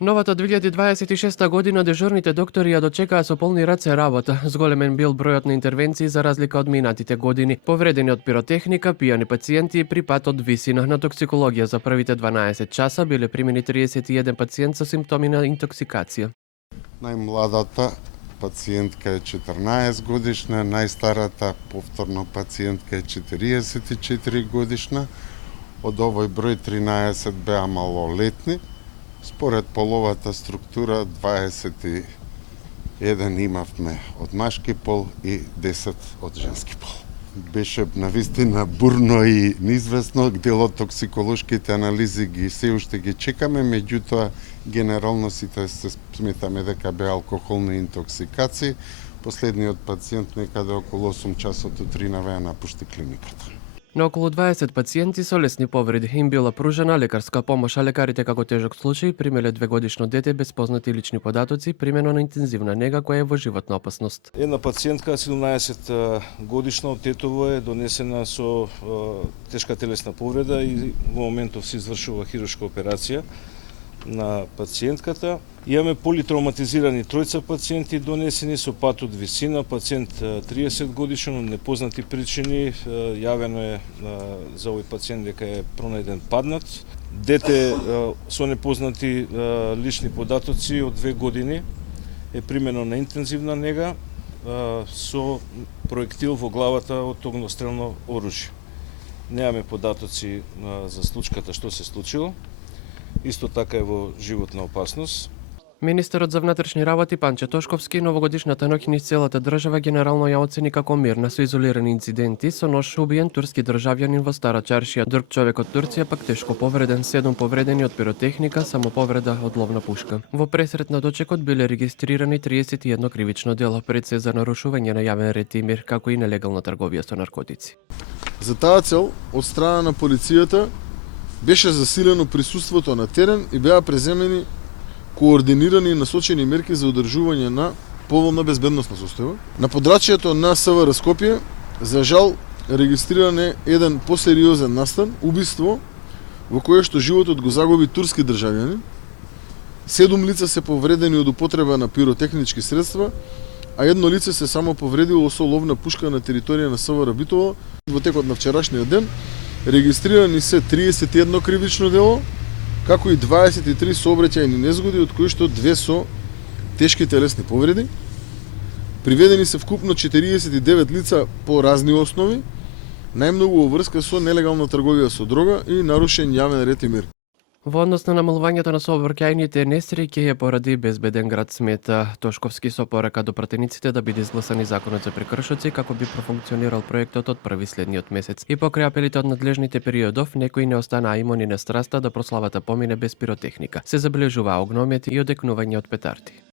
Новата 2026 година дежурните доктори ја дочекаа со полни раце работа. Зголемен бил бројот на интервенции за разлика од минатите години. Повредени од пиротехника, пијани пациенти и припад од висина. На токсикологија за првите 12 часа биле примени 31 пациент со симптоми на интоксикација. Најмладата пациентка е 14 годишна, најстарата повторно пациентка е 44 годишна. Од овој број 13 беа малолетни. Според половата структура 21 имавме од машки пол и 10 од женски пол. Беше навистина бурно и неизвестно, дел од токсиколошките анализи се уште ги чекаме, меѓутоа генерално сите се сметаме дека беа алкохолни интоксикации. Последниот пациент некаде околу 8 часот утринава ја напушти клиниката. На околу 20 пациенти со лесни повреди им била пружена лекарска помош, а лекарите како тежок случај примеле 2-годишно дете без познати лични податоци, примено на интензивна нега која е во животна опасност. Една пациентка 17 годишна од Тетово е донесена со тешка телесна повреда и во моментов се извршува хируршка операција на пациентката. Имаме политравматизирани тројца пациенти донесени со пат од висина, пациент 30 годишен од непознати причини, јавено е за овој пациент дека е пронајден паднат. Дете со непознати лични податоци од 2 години е примено на интензивна нега со проектил во главата од огнестрелно оружје. Немаме податоци за случката што се случило. Исто така е во животна опасност. Министерот за внатрешни работи Панче Тошковски новогодишната ноќ низ целата држава генерално ја оцени како мирна со изолирани инциденти, со нож убиен турски државјанин во Стара Чаршија, друг човек од Турција пак тешко повреден, 7 повредени од пиротехника, само повреда од ловна пушка. Во пресрет на дочекот биле регистрирани 31 кривично дело, пред се за нарушување на јавен ред и мир, како и нелегална трговија со наркотици. За таа цел, од страна на полицијата беше засилено присуството на терен и беа преземени координирани и насочени мерки за одржување на поволна безбедносна состојба. На подрачјето на СВР Скопје, за жал, регистриран е еден посериозен настан, убиство, во кое што животот го загуби турски државјанин. 7 лица се повредени од употреба на пиротехнички средства, а едно лице се само повредило со ловна пушка на територија на СВР Битово. Во текот на вчерашниот ден регистрирани се 31 кривично дело, како и 23 сообраќајни незгоди, од кои што 2 со тешки телесни повреди. Приведени се вкупно 49 лица по разни основи, најмногу во врска со нелегална трговија со дрога и нарушен јавен ред и мир. Во однос на намалувањето на сообраќајните несреќи е поради безбеден град, смета Тошковски, со порака до пратениците да биде изгласани законот за прекршоци како би профункционирал проектот од први следниот месец. И покрај апелите од надлежните периодов, некои не останаа имуни на страста да прославата помине без пиротехника. Се забележуваа огномети и одекнување од петарди.